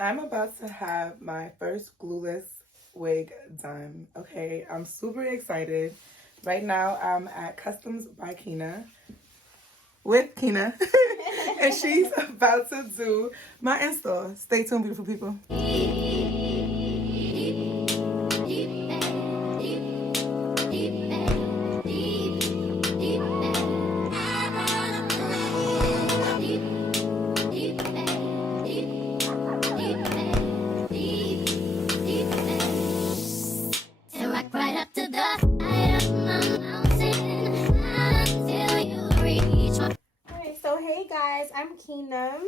I'm about to have my first glueless wig done. Okay, I'm super excited. Right now, I'm at Customs by Kina with Kina, and she's about to do my install. Stay tuned, beautiful people. I'm Kina,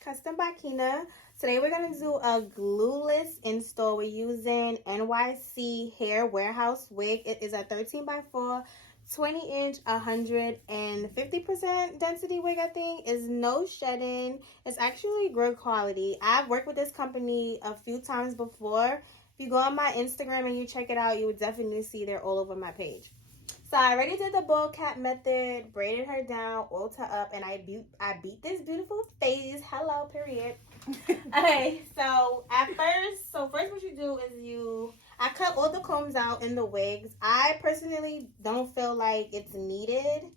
Custom by Kina. Today we're going to do a glueless install. We're using NYC Hair Warehouse wig. It is a 13x4, 20-inch, 150% density wig, I think. It's no shedding. It's actually good quality. I've worked with this company a few times before. If you go on my Instagram and you check it out, you would definitely see they're all over my page. So I already did the bowl cap method, braided her down, oiled her up, and I beat this beautiful face. Hello, period. Okay, so first what you do is I cut all the combs out in the wigs. I personally don't feel like it's needed.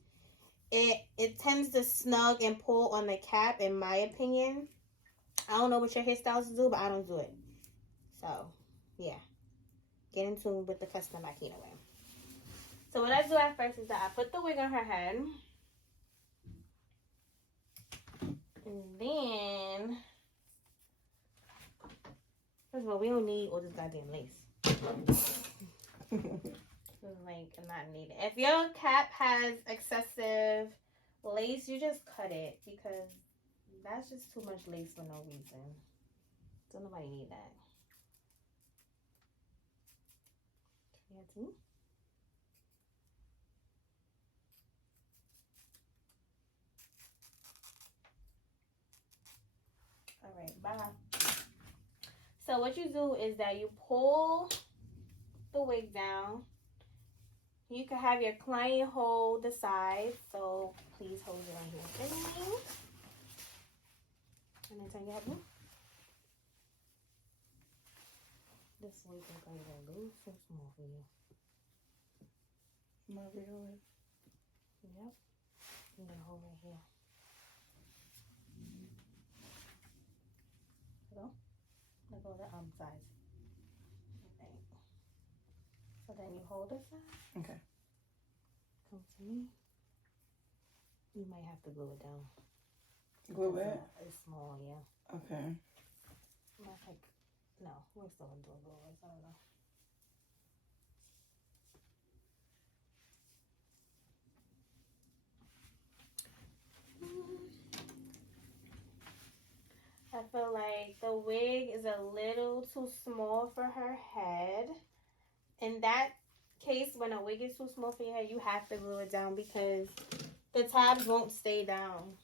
It tends to snug and pull on the cap, in my opinion. I don't know what your hairstyles do, but I don't do it. So, yeah. Get in tune with the Custom by Kina way. So what I do at first is that I put the wig on her head. And then, first of all, we don't need all this goddamn lace. Like, not needed. If your cap has excessive lace, you just cut it, because that's just too much lace for no reason. Don't nobody need that. All right, bye. So what you do is that you pull the wig down. You can have your client hold the side. So please hold it on here. And then turn your head. This wig is going to be a little too small for you. My real wig. Yep. And then hold right here. Go. Let go of the sides. Okay. So then you hold the side. Okay. Come to me. You might have to glue it down. Glue it? It's small, yeah. Okay. No, we're still gonna do a glue. I don't know. I feel like the wig is a little too small for her head. In that case, when a wig is too small for your head, you have to glue it down, because the tabs won't stay down.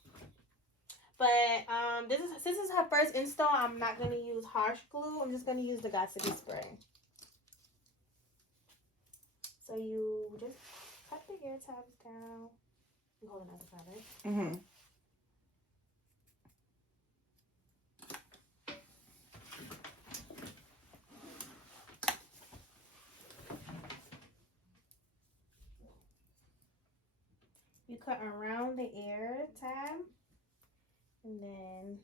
But since this is her first install, I'm not gonna use harsh glue. I'm just gonna use the Got2b spray. So you just cut the ear tabs down. You hold another side, right? Mm-hmm. You cut around the ear tab, and then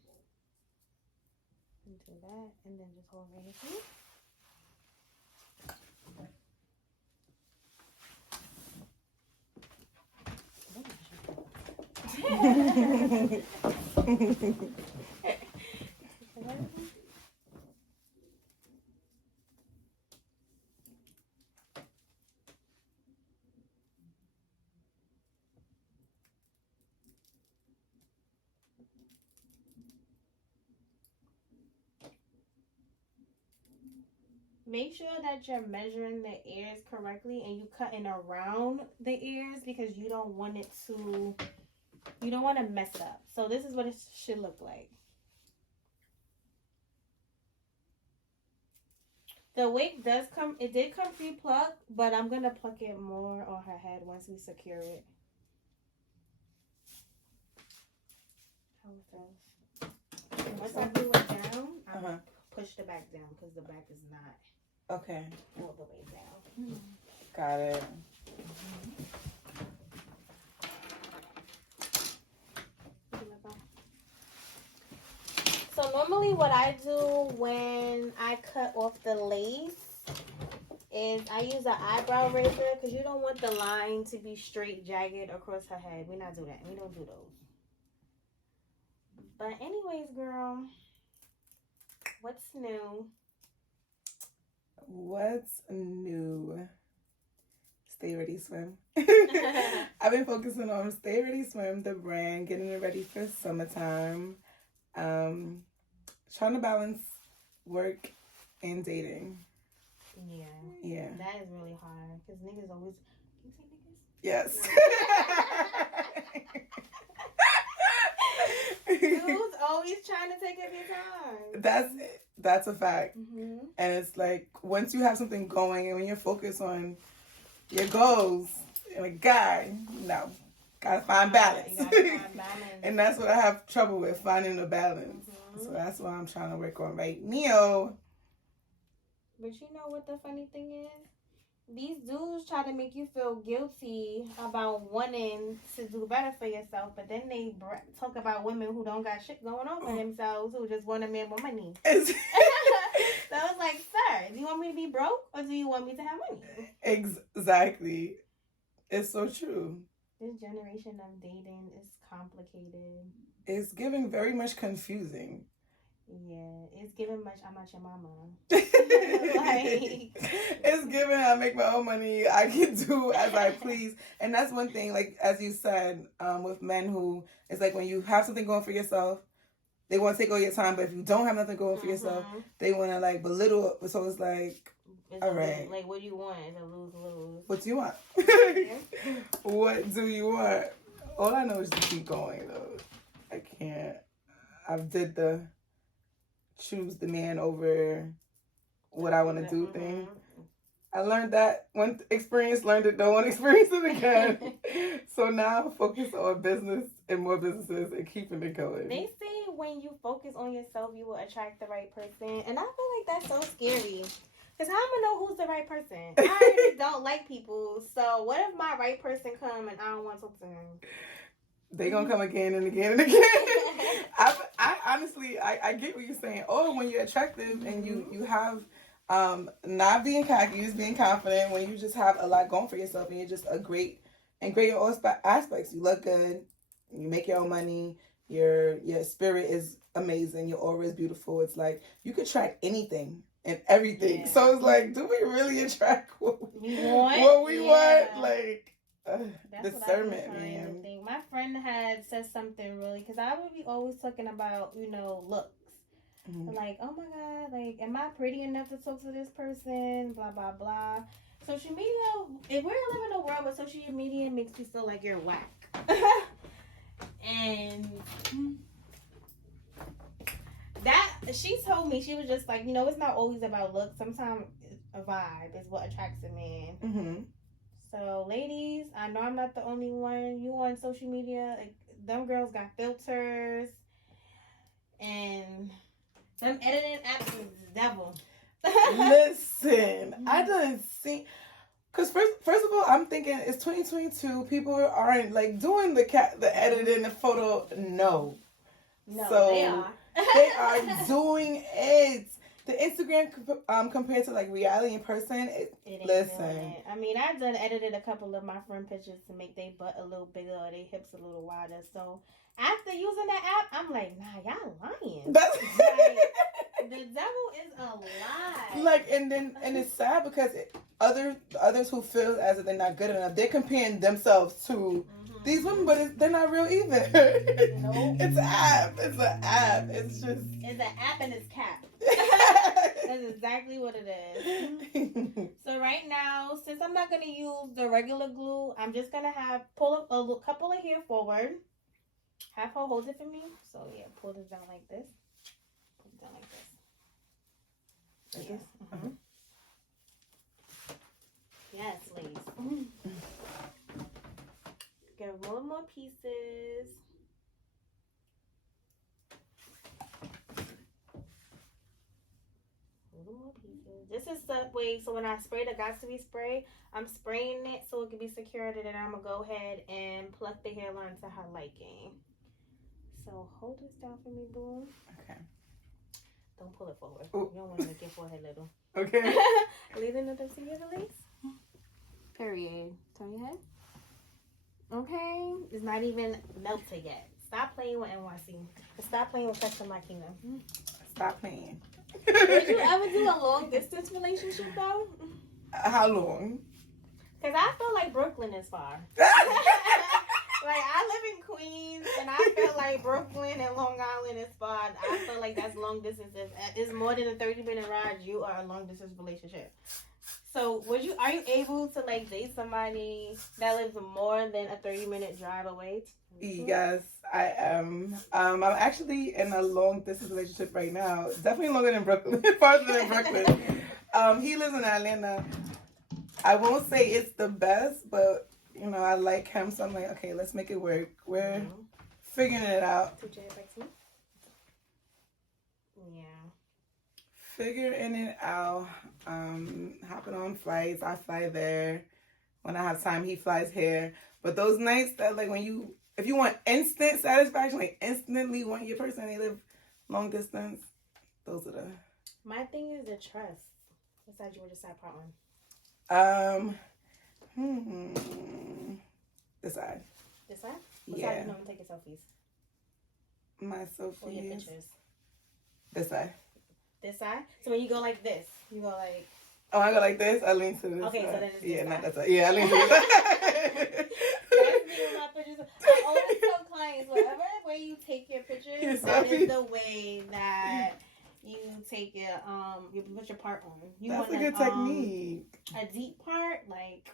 do that, and then just hold right here. Make sure that you're measuring the ears correctly and you cutting around the ears, because you don't want to mess it up. So this is what it should look like. The wig did come pre-plucked, but I'm going to pluck it more on her head once we secure it. How it feels. Once I glue it down, I'm push the back down because the back is not Okay. all the way down. Got it. So normally what I do when I cut off the lace is I use an eyebrow razor because you don't want the line to be straight, jagged across her head. We not do that. We don't do those. But anyways, girl, what's new? What's new? Stay Ready Swim. I've been focusing on Stay Ready Swim, the brand, getting it ready for summertime. Trying to balance work and dating. Yeah. That is really hard because niggas always. Can you say niggas? Yes. Dudes always trying to take up your time. That's a fact. Mm-hmm. And it's like once you have something going and when you're focused on your goals and a guy, no, gotta find balance. You gotta find balance. And that's what I have trouble with, finding the balance. Mm-hmm. So that's what I'm trying to work on right now. But you know what the funny thing is? These dudes try to make you feel guilty about wanting to do better for yourself, but then they talk about women who don't got shit going on for themselves, who just want a man with money. So I was like, sir, do you want me to be broke or do you want me to have money? Exactly. It's so true. This generation of dating is complicated. It's giving very much confusing. Yeah, it's giving much, I'm not your mama. It's giving I make my own money, I can do as I please. And that's one thing, like as you said, with men who, it's like when you have something going for yourself, they want to take all your time, but if you don't have nothing going for yourself, they want to like belittle it. So it's like, all right. Like, what do you want? It's a lose-lose. What do you want? What do you want? All I know is to keep going, though. I can't. I've did the choose the man over what I want to do thing. I learned that one experience, learned it, don't want to experience it again. So now focus on business and more businesses and keeping it going. They say when you focus on yourself, you will attract the right person. And I feel like that's so scary. Because how am I know who's the right person? I already don't like people. So what if my right person come and I don't want to talk to him? They gonna come again and again and again. I honestly, I get what you're saying. Or when you're attractive and you have not being cocky, just being confident. When you just have a lot going for yourself and you're just great in all aspects. You look good. You make your own money. Your spirit is amazing. Your aura is beautiful. It's like you could attract anything and everything. Yeah. So it's like, do we really attract what we want? Like. That's discernment, what I was trying man. to think. My friend had said something really, because I would be always talking about, looks. Mm-hmm. Like, oh my God, like, am I pretty enough to talk to this person? Blah, blah, blah. Social media, if we're living in a world where social media makes you feel like you're whack. And that, she told me, she was just like, it's not always about looks. Sometimes a vibe is what attracts a man. Mm-hmm. So, ladies, I know I'm not the only one. You on social media, like, them girls got filters, and them editing apps is the devil. Listen, I done seen, because first of all, I'm thinking it's 2022. People aren't like doing the editing, the photo. No, so they are. They are doing it. The Instagram compared to like reality in person, listen. I mean, I've done edited a couple of my friend pictures to make their butt a little bigger or their hips a little wider. So after using that app, I'm like, nah, y'all lying. That's like, the devil is a lie. Like, and it's sad because others who feel as if they're not good enough, they're comparing themselves to these women, but they're not real either. Nope. It's an app. It's an app. It's an app and it's cap. That's exactly what it is. So right now, since I'm not going to use the regular glue, I'm just going to pull a couple of hair forward. Have her hold it for me. So yeah, pull this down like this. Pull it down like this. Like this? Mm-hmm. Yes, ladies. Get a little more pieces. This is the way, so when I spray the got to be spray, I'm spraying it so it can be secured, and then I'm going to go ahead and pluck the hairline to her liking. So hold this down for me, boo. Okay. Don't pull it forward. Ooh. You don't want to make your forehead little. Okay. Leaving it up together, lace. Period. Turn your head. Okay. It's not even melted yet. Stop playing with NYC. Stop playing with KustombyKina. Stop playing. Would you ever do a long distance relationship though? How long? Because I feel like Brooklyn is far. Like, I live in Queens, and I feel like Brooklyn and Long Island is far. I feel like that's long distance. If it's more than a 30-minute ride, you are a long distance relationship. So, are you able to, like, date somebody that lives more than a 30-minute drive away? Yes, I am. I'm actually in a long distance relationship right now. Definitely longer than Brooklyn, farther than Brooklyn. He lives in Atlanta. I won't say it's the best, but you know, I like him, so I'm like, okay, let's make it work. We're figuring it out. Yeah. Figuring it out. Hopping on flights. I fly there. When I have time, he flies here. But those nights that, like, if you want instant satisfaction, like instantly want your person, they live long distance, those are the... My thing is the trust. What side you want to side part on? This side. This side? What Yeah. side you normally take your selfies? My selfies. Or your pictures? This side. This side? So when you go like this, you go like... Oh, I go like this? I lean to this okay, side. so then it's this not side. that side. Yeah, I lean to this side. That's me with my pictures. I always tell clients, whatever way you take your pictures, that is the way that you take it, you put your part on. You That's want a good technique. A deep part, like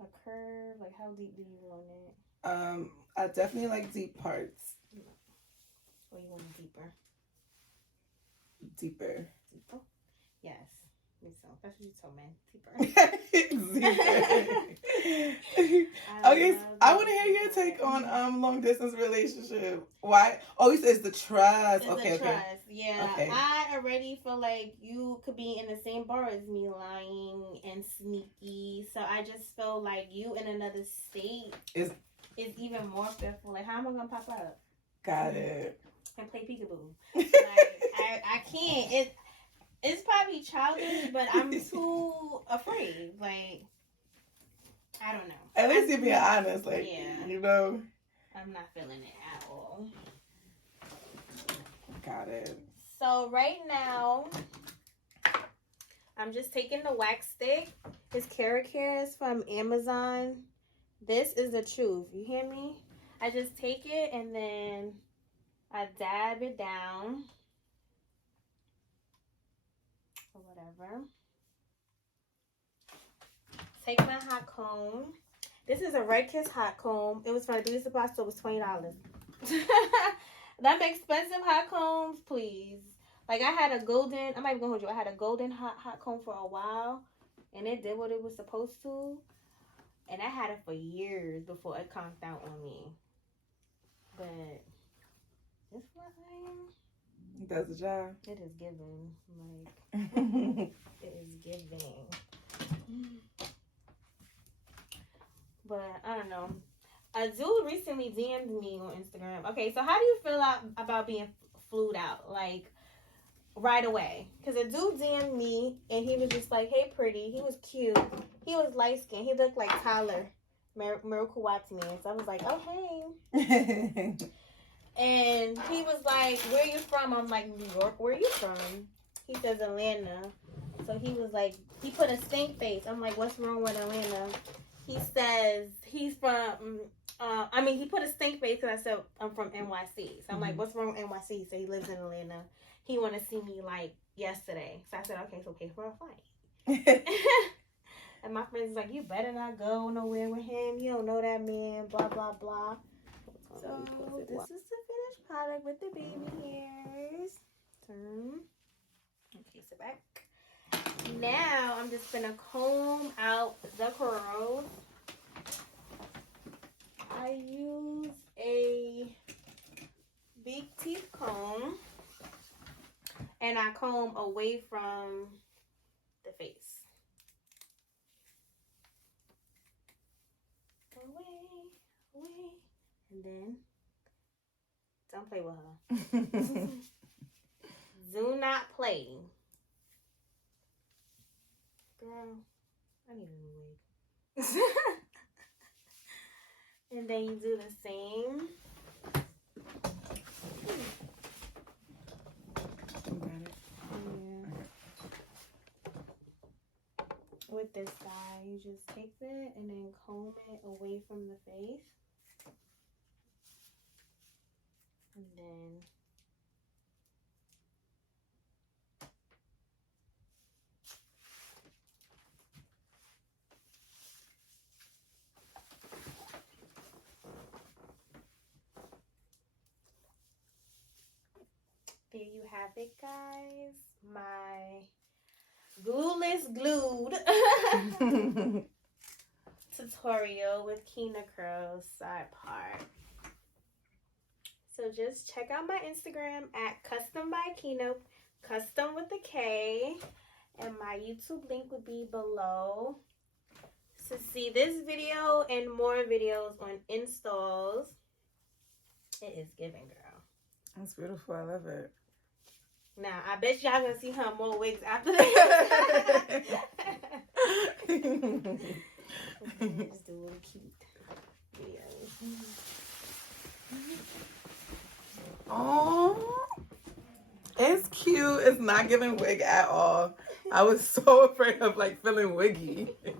a curve, like how deep do you want it? I definitely like deep parts. Or you want it deeper? Deeper. Deeper? Yes. Me so. That's what you told me. Deeper. Okay, I want to hear your take on long distance relationship. Why? Oh, you said it's the trust. It's okay, the trust. Yeah. Okay. I already feel like you could be in the same bar as me, lying and sneaky. So I just feel like you in another state is even more fearful. Like, how am I gonna pop up? Got it. And play peekaboo. Like, I can't. It's probably childish, but I'm too afraid. Like, I don't know. At least you're being honest. Like, yeah. you know. I'm not feeling it at all. Got it. So right now, I'm just taking the wax stick. It's carrot cares from Amazon. This is the truth. You hear me? I just take it and then I dab it down. Or whatever. Take my hot comb. This is a Red Kiss hot comb. It was from a beauty supply store. It was $20. Them expensive hot combs, please. Like, I had a golden, I'm not even gonna hold you. I had a golden hot comb for a while, and it did what it was supposed to. And I had it for years before it conked out on me. But this what I am. It does the job. It is giving. Like, it is giving. But I don't know. A dude recently DM'd me on Instagram. Okay, so how do you feel about being flued out? Like, right away. Because a dude DM'd me, and he was just like, hey, pretty. He was cute. He was light-skinned. He looked like Tyler, Miracle Wax Man. So I was like, oh, hey. And he was like, where you from? I'm like, New York. Where you from? He says Atlanta. So he was like, he put a stink face. I'm like, what's wrong with Atlanta? He says he's from, he put a stink face because I said I'm from NYC. So I'm like, what's wrong with NYC? He said he lives in Atlanta. He want to see me like yesterday. So I said, okay, so pay for a flight. And my friend's like, you better not go nowhere with him. You don't know that man, blah, blah, blah. So this is the finished product with the baby hairs. Turn. Okay, so back. Now I'm just gonna comb out the curls. I use a big teeth comb, and and I comb away from the face. Away. And then, don't play with her. Do not play. Girl, I need a new wig. And then you do the same. With this side, you just take it and then comb it away from the face. And then there you have it, guys. My Glueless glued tutorial with Kina curls side part. So just check out my Instagram at KustombyKina, custom with a K, and my YouTube link will be below to see this video and more videos on installs. It is giving, girl. That's beautiful. I love it. Now, I bet y'all gonna see her more wigs after this. Just do little cute videos. Oh, it's cute. It's not giving wig at all. I was so afraid of like feeling wiggy. It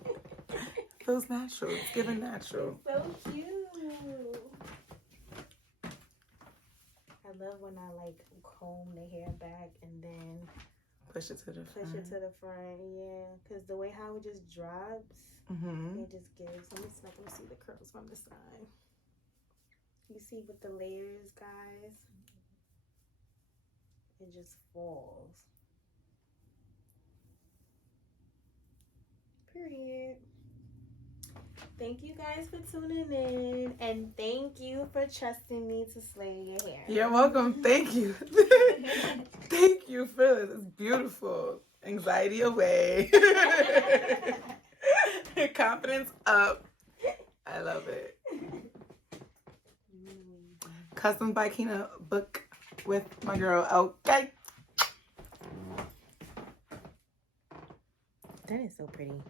feels natural. It's giving natural. So cute. I love when I like comb the hair back and then push it to the front. Yeah, because the way how it just drops, it just gives. Let me see the curls from the side. You see with the layers, guys, it just falls. Period. Thank you guys for tuning in, and thank you for trusting me to slay your hair. You're welcome. Thank you. Thank you for this. It's beautiful. Anxiety away. Confidence up. I love it. Custom by Kina book with my girl. Okay. That is so pretty.